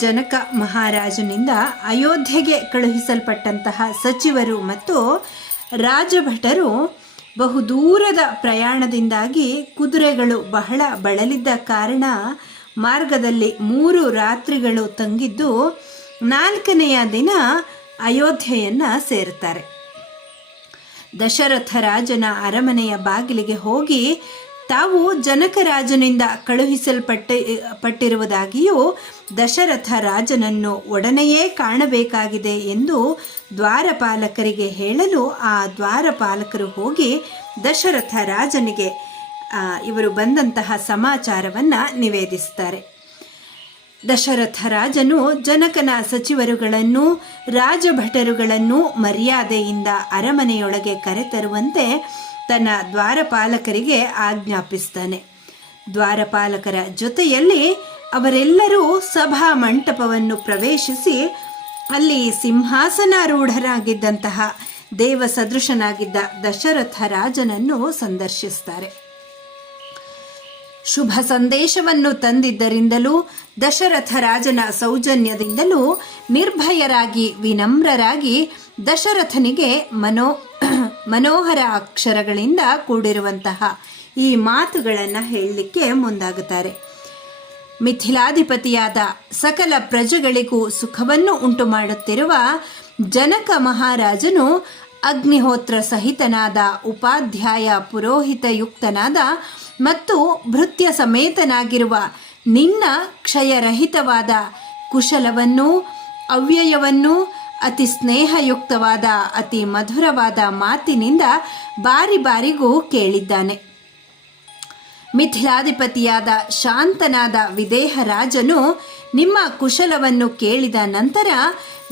ಜನಕ ಮಹಾರಾಜನಿಂದ ಅಯೋಧ್ಯೆಗೆ ಕಳುಹಿಸಲ್ಪಟ್ಟಂತಹ ಸಚಿವರು ಮತ್ತು ರಾಜಭಟರು ಬಹುದೂರದ ಪ್ರಯಾಣದಿಂದಾಗಿ ಕುದುರೆಗಳು ಬಹಳ ಬಳಲಿದ್ದ ಕಾರಣ ಮಾರ್ಗದಲ್ಲಿ 3 ರಾತ್ರಿಗಳು ತಂಗಿದ್ದು 4ನೆಯ ದಿನ ಅಯೋಧ್ಯೆಯನ್ನು ಸೇರುತ್ತಾರೆ. ದಶರಥ ರಾಜನ ಅರಮನೆಯ ಬಾಗಿಲಿಗೆ ಹೋಗಿ ತಾವು ಜನಕರಾಜನಿಂದ ಕಳುಹಿಸಲ್ಪಟ್ಟಿರುವುದಾಗಿಯೂ ದಶರಥ ರಾಜನನ್ನು ಒಡನೆಯೇ ಕಾಣಬೇಕಾಗಿದೆ ಎಂದು ದ್ವಾರಪಾಲಕರಿಗೆ ಹೇಳಲು ಆ ದ್ವಾರಪಾಲಕರು ಹೋಗಿ ದಶರಥ ರಾಜನಿಗೆ ಇವರು ಬಂದಂತಹ ಸಮಾಚಾರವನ್ನು ನಿವೇದಿಸ್ತಾರೆ. ದಶರಥ ರಾಜನು ಜನಕನ ಸಚಿವರುಗಳನ್ನು ರಾಜಭಟರುಗಳನ್ನು ಮರ್ಯಾದೆಯಿಂದ ಅರಮನೆಯೊಳಗೆ ಕರೆತರುವಂತೆ ತನ್ನ ದ್ವಾರಪಾಲಕರಿಗೆ ಆಜ್ಞಾಪಿಸ್ತಾನೆ. ದ್ವಾರಪಾಲಕರ ಜೊತೆಯಲ್ಲಿ ಅವರೆಲ್ಲರೂ ಸಭಾ ಮಂಟಪವನ್ನು ಪ್ರವೇಶಿಸಿ ಅಲ್ಲಿ ಸಿಂಹಾಸನಾರೂಢರಾಗಿದ್ದಂತಹ ದೇವ ಸದೃಶನಾಗಿದ್ದ ದಶರಥ ರಾಜನನ್ನು ಸಂದರ್ಶಿಸ್ತಾರೆ. ಶುಭ ಸಂದೇಶವನ್ನು ತಂದಿದ್ದರಿಂದಲೂ ದಶರಥ ರಾಜನ ಸೌಜನ್ಯದಿಂದಲೂ ನಿರ್ಭಯರಾಗಿ ವಿನಮ್ರರಾಗಿ ದಶರಥನಿಗೆ ಮನೋಹರ ಅಕ್ಷರಗಳಿಂದ ಕೂಡಿರುವಂತಹ ಈ ಮಾತುಗಳನ್ನು ಹೇಳಲಿಕ್ಕೆ ಮುಂದಾಗುತ್ತಾರೆ. ಮಿಥಿಲಾಧಿಪತಿಯಾದ ಸಕಲ ಪ್ರಜೆಗಳಿಗೂ ಸುಖವನ್ನು ಉಂಟು ಮಾಡುತ್ತಿರುವ ಜನಕ ಮಹಾರಾಜನು ಅಗ್ನಿಹೋತ್ರ ಸಹಿತನಾದ ಉಪಾಧ್ಯಾಯ ಪುರೋಹಿತಯುಕ್ತನಾದ ಮತ್ತು ಭೃತ್ಯ ಸಮೇತನಾಗಿರುವ ನಿನ್ನ ಕ್ಷಯರಹಿತವಾದ ಕುಶಲವನ್ನು ಅವ್ಯಯವನ್ನು ಅತಿ ಸ್ನೇಹಯುಕ್ತವಾದ ಅತಿ ಮಧುರವಾದ ಮಾತಿನಿಂದ ಬಾರಿ ಬಾರಿಗೂ ಕೇಳಿದ್ದಾನೆ. ಮಿಥಿಲಾಧಿಪತಿಯಾದ ಶಾಂತನಾದ ವಿದೇಹ ರಾಜನು ನಿಮ್ಮ ಕುಶಲವನ್ನು ಕೇಳಿದ ನಂತರ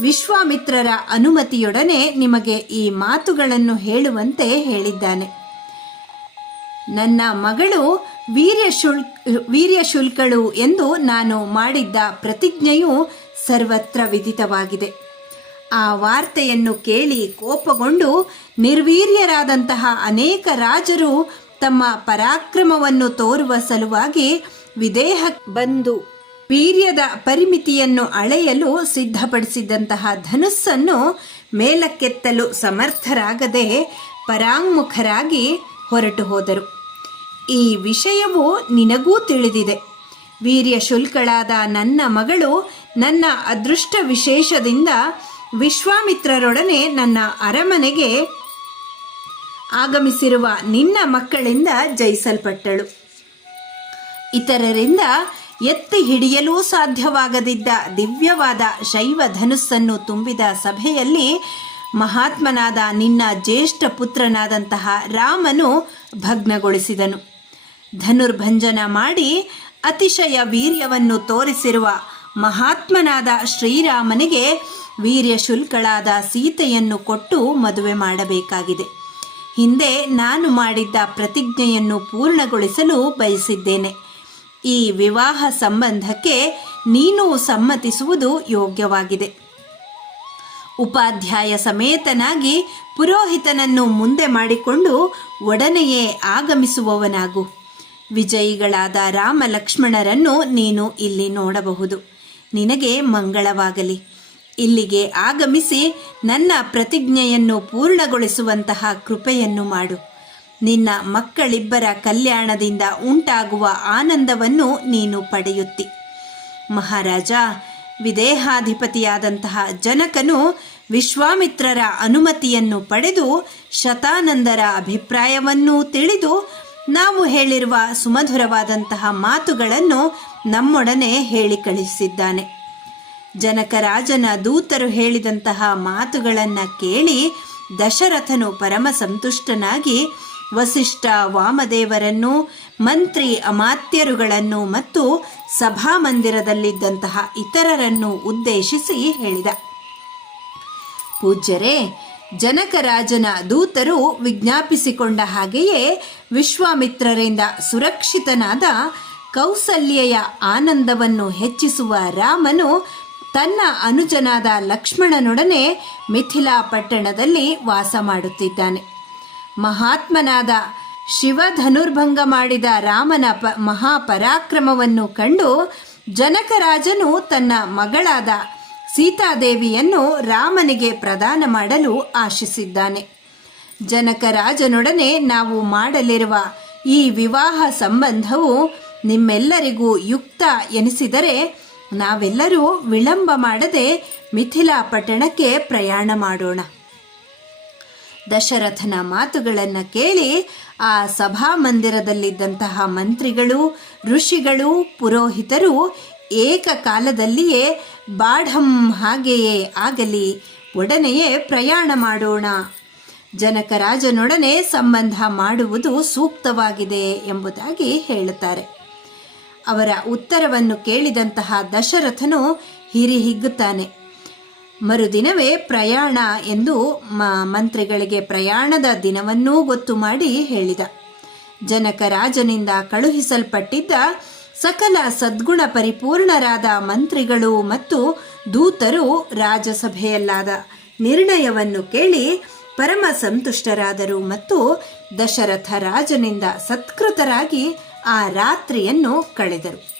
ವಿಶ್ವಾಮಿತ್ರರ ಅನುಮತಿಯೊಡನೆ ನಿಮಗೆ ಈ ಮಾತುಗಳನ್ನು ಹೇಳುವಂತೆ ಹೇಳಿದ್ದಾನೆ. ನನ್ನ ಮಗಳು ವೀರ್ಯಶುಲ್ಕಳು ಎಂದು ನಾನು ಮಾಡಿದ್ದ ಪ್ರತಿಜ್ಞೆಯು ಸರ್ವತ್ರ ವಿದಿತವಾಗಿದೆ. ಆ ವಾರ್ತೆಯನ್ನು ಕೇಳಿ ಕೋಪಗೊಂಡು ನಿರ್ವೀರ್ಯರಾದಂತಹ ಅನೇಕ ರಾಜರು ತಮ್ಮ ಪರಾಕ್ರಮವನ್ನು ತೋರುವ ಸಲುವಾಗಿ ವಿದೇಹ ಬಂದು ವೀರ್ಯದ ಪರಿಮಿತಿಯನ್ನು ಅಳೆಯಲು ಸಿದ್ಧಪಡಿಸಿದಂತಹ ಧನುಸ್ಸನ್ನು ಮೇಲಕ್ಕೆತ್ತಲು ಸಮರ್ಥರಾಗದೆ ಪರಾಂಗುಖರಾಗಿ ಹೊರಟು ಹೋದರು. ಈ ವಿಷಯವು ನಿನಗೂ ತಿಳಿದಿದೆ. ವೀರ್ಯಶುಲ್ಕಳಾದ ನನ್ನ ಮಗಳು ನನ್ನ ಅದೃಷ್ಟ ವಿಶೇಷದಿಂದ ವಿಶ್ವಾಮಿತ್ರರೊಡನೆ ನನ್ನ ಅರಮನೆಗೆ ಆಗಮಿಸಿರುವ ನಿನ್ನ ಮಕ್ಕಳಿಂದ ಜಯಿಸಲ್ಪಟ್ಟಳು. ಇತರರಿಂದ ಎತ್ತಿ ಹಿಡಿಯಲೂ ಸಾಧ್ಯವಾಗದಿದ್ದ ದಿವ್ಯವಾದ ಶೈವ ಧನುಸ್ಸನ್ನು ತುಂಬಿದ ಸಭೆಯಲ್ಲಿ ಮಹಾತ್ಮನಾದ ನಿನ್ನ ಜ್ಯೇಷ್ಠ ಪುತ್ರನಾದಂತಹ ರಾಮನು ಭಗ್ನಗೊಳಿಸಿದನು. ಧನುರ್ಭಂಜನ ಮಾಡಿ ಅತಿಶಯ ವೀರ್ಯವನ್ನು ತೋರಿಸಿರುವ ಮಹಾತ್ಮನಾದ ಶ್ರೀರಾಮನಿಗೆ ವೀರ್ಯಶುಲ್ಕಳಾದ ಸೀತೆಯನ್ನು ಕೊಟ್ಟು ಮದುವೆ ಮಾಡಬೇಕಾಗಿದೆ. ಹಿಂದೆ ನಾನು ಮಾಡಿದ್ದ ಪ್ರತಿಜ್ಞೆಯನ್ನು ಪೂರ್ಣಗೊಳಿಸಲು ಬಯಸಿದ್ದೇನೆ. ಈ ವಿವಾಹ ಸಂಬಂಧಕ್ಕೆ ನೀನು ಸಮ್ಮತಿಸುವುದು ಯೋಗ್ಯವಾಗಿದೆ. ಉಪಾಧ್ಯಾಯ ಸಮೇತನಾಗಿ ಪುರೋಹಿತನನ್ನು ಮುಂದೆ ಮಾಡಿಕೊಂಡು ಒಡನೆಯೇ ಆಗಮಿಸುವವನಾಗು. ವಿಜಯಿಗಳಾದ ರಾಮ ಲಕ್ಷ್ಮಣರನ್ನು ನೀನು ಇಲ್ಲಿ ನೋಡಬಹುದು. ನಿನಗೆ ಮಂಗಳವಾಗಲಿ. ಇಲ್ಲಿಗೆ ಆಗಮಿಸಿ ನನ್ನ ಪ್ರತಿಜ್ಞೆಯನ್ನು ಪೂರ್ಣಗೊಳಿಸುವಂತಹ ಕೃಪೆಯನ್ನು ಮಾಡು. ನಿನ್ನ ಮಕ್ಕಳಿಬ್ಬರ ಕಲ್ಯಾಣದಿಂದ ಉಂಟಾಗುವ ಆನಂದವನ್ನು ನೀನು ಪಡೆಯುತ್ತಿ. ಮಹಾರಾಜ, ವಿದೇಹಾಧಿಪತಿಯಾದಂತಹ ಜನಕನು ವಿಶ್ವಾಮಿತ್ರರ ಅನುಮತಿಯನ್ನು ಪಡೆದು ಶತಾನಂದರ ಅಭಿಪ್ರಾಯವನ್ನೂ ತಿಳಿದು ನಾವು ಹೇಳಿರುವ ಸುಮಧುರವಾದಂತಹ ಮಾತುಗಳನ್ನು ನಮ್ಮೊಡನೆ ಹೇಳಿ ಕಳಿಸಿದ್ದಾನೆ. ಜನಕರಾಜನ ದೂತರು ಹೇಳಿದಂತಹ ಮಾತುಗಳನ್ನು ಕೇಳಿ ದಶರಥನು ಪರಮ ಸಂತುಷ್ಟನಾಗಿ ವಸಿಷ್ಠ ವಾಮದೇವರನ್ನು, ಮಂತ್ರಿ ಅಮಾತ್ಯರುಗಳನ್ನು ಮತ್ತು ಸಭಾಮಂದಿರದಲ್ಲಿದ್ದಂತಹ ಇತರರನ್ನು ಉದ್ದೇಶಿಸಿ ಹೇಳಿದ. ಪೂಜ್ಯರೇ, ಜನಕರಾಜನ ದೂತರು ವಿಜ್ಞಾಪಿಸಿಕೊಂಡ ಹಾಗೆಯೇ ವಿಶ್ವಾಮಿತ್ರರಿಂದ ಸುರಕ್ಷಿತನಾದ ಕೌಸಲ್ಯೆಯ ಆನಂದವನ್ನು ಹೆಚ್ಚಿಸುವ ರಾಮನು ತನ್ನ ಅನುಜನಾದ ಲಕ್ಷ್ಮಣನೊಡನೆ ಮಿಥಿಲಾ ಪಟ್ಟಣದಲ್ಲಿ ವಾಸ ಮಾಡುತ್ತಿದ್ದಾನೆ. ಮಹಾತ್ಮನಾದ ಶಿವ ಧನುರ್ಭಂಗ ಮಾಡಿದ ರಾಮನ ಮಹಾಪರಾಕ್ರಮವನ್ನು ಕಂಡು ಜನಕರಾಜನು ತನ್ನ ಮಗಳಾದ ಸೀತಾದೇವಿಯನ್ನು ರಾಮನಿಗೆ ಪ್ರದಾನ ಮಾಡಲು ಆಶಿಸಿದ್ದಾನೆ. ಜನಕರಾಜನೊಡನೆ ನಾವು ಮಾಡಲಿರುವ ಈ ವಿವಾಹ ಸಂಬಂಧವು ನಿಮ್ಮೆಲ್ಲರಿಗೂ ಯುಕ್ತ ಎನಿಸಿದರೆ ನಾವೆಲ್ಲರೂ ವಿಳಂಬ ಮಾಡದೆ ಮಿಥಿಲಾ ಪಟ್ಟಣಕ್ಕೆ ಪ್ರಯಾಣ ಮಾಡೋಣ. ದಶರಥನ ಮಾತುಗಳನ್ನು ಕೇಳಿ ಆ ಸಭಾಮಂದಿರದಲ್ಲಿದ್ದಂತಹ ಮಂತ್ರಿಗಳು, ಋಷಿಗಳು, ಪುರೋಹಿತರು ಏಕಕಾಲದಲ್ಲಿಯೇ ಬಾಢಂ ಹಾಗೆಯೇ ಆಗಲಿ, ಒಡನೆಯೇ ಪ್ರಯಾಣ ಮಾಡೋಣ, ಜನಕರಾಜನೊಡನೆ ಸಂಬಂಧ ಮಾಡುವುದು ಸೂಕ್ತವಾಗಿದೆ ಎಂಬುದಾಗಿ ಹೇಳುತ್ತಾರೆ. ಅವರ ಉತ್ತರವನ್ನು ಕೇಳಿದಂತಹ ದಶರಥನು ಹಿರಿಹಿಗ್ಗುತ್ತಾನೆ. ಮರುದಿನವೇ ಪ್ರಯಾಣ ಎಂದು ಮಂತ್ರಿಗಳಿಗೆ ಪ್ರಯಾಣದ ದಿನವನ್ನೂ ಗೊತ್ತು ಮಾಡಿ ಹೇಳಿದ. ಜನಕರಾಜನಿಂದ ಕಳುಹಿಸಲ್ಪಟ್ಟಿದ್ದ ಸಕಲ ಸದ್ಗುಣ ಪರಿಪೂರ್ಣರಾದ ಮಂತ್ರಿಗಳು ಮತ್ತು ದೂತರು ರಾಜಸಭೆಯಲ್ಲಾದ ನಿರ್ಣಯವನ್ನು ಕೇಳಿ ಪರಮ ಸಂತುಷ್ಟರಾದರು ಮತ್ತು ದಶರಥ ರಾಜನಿಂದ ಸತ್ಕೃತರಾಗಿ ಆ ರಾತ್ರಿಯನ್ನು ಕಳೆದರು.